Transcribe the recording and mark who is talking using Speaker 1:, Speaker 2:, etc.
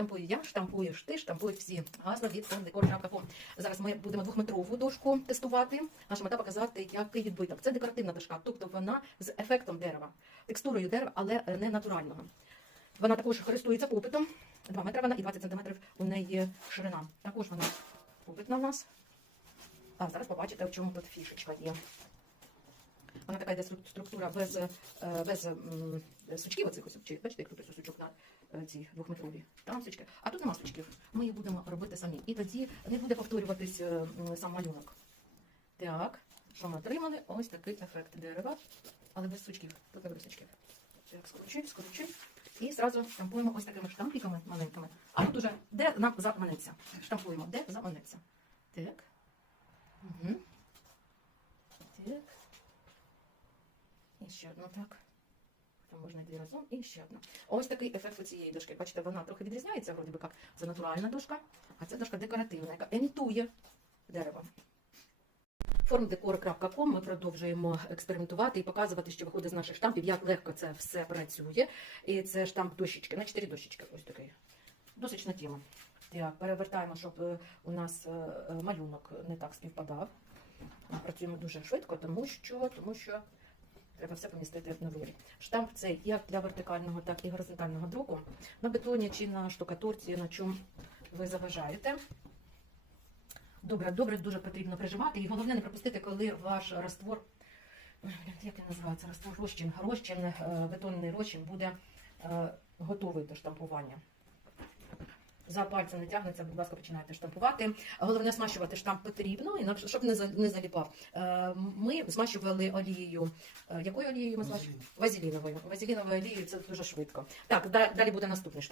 Speaker 1: Штампую я, штампуєш ти, штампують всі. Гасла від фондекор.ком. Зараз ми будемо двохметрову дошку тестувати. Наша мета показати, який відбиток. Це декоративна дошка, тобто вона з ефектом дерева, текстурою дерева, але не натурального. Вона також користується попитом. 2 метри вона і 20 сантиметрів у неї ширина. Також вона попитна в нас. А зараз побачите, в чому тут фішечка є. Вона така йде структура без, е, без сучків, оцих бачите, як тут сучок на ці двохметрові. Там сучки. А тут нема сучків. Ми їх будемо робити самі. І тоді не буде повторюватись е, сам малюнок. Так, що ми отримали? Ось такий ефект дерева, але без сучків. Тут не сучків. Так, скручуй, скручуй. І зразу штампуємо ось такими штампиками маленькими. А тут уже де нам заманеться. Штампуємо, де заманеться. Так. Угу. Так. І ще одну так. Можна дві разом і ще одна. Ось такий ефект у цієї дошки. Бачите, вона трохи відрізняється, вроді би як це натуральна дошка, а це дошка декоративна, яка імітує дерево. Formdecor.com ми продовжуємо експериментувати і показувати, що виходить з наших штампів, як легко це все працює. І це штамп дощечки, на чотири дощечки. Ось такий. Досить тема. Так, перевертаємо, щоб е, у нас е, е, малюнок не так співпадав. Працюємо дуже швидко, тому що, тому що треба все помістити на вирі. Штамп цей як для вертикального, так і горизонтального друку на бетоні чи на штукатурці, на чому ви заважаєте. Добре, добре, дуже потрібно прижимати. І головне не пропустити, коли ваш раствор, як він називається, раствор розчин, розчин, е, бетонний розчин буде е, готовий до штампування. За пальцем не тягнеться, будь ласка, починайте штампувати. Головне смащувати штамп потрібно, інакше, щоб не, не заліпав. Е, Ми змащували олією. Е, Якою олією ми змащували? Вазеліновою. Вазеліновою олією це дуже швидко. Так, далі буде наступний штамп.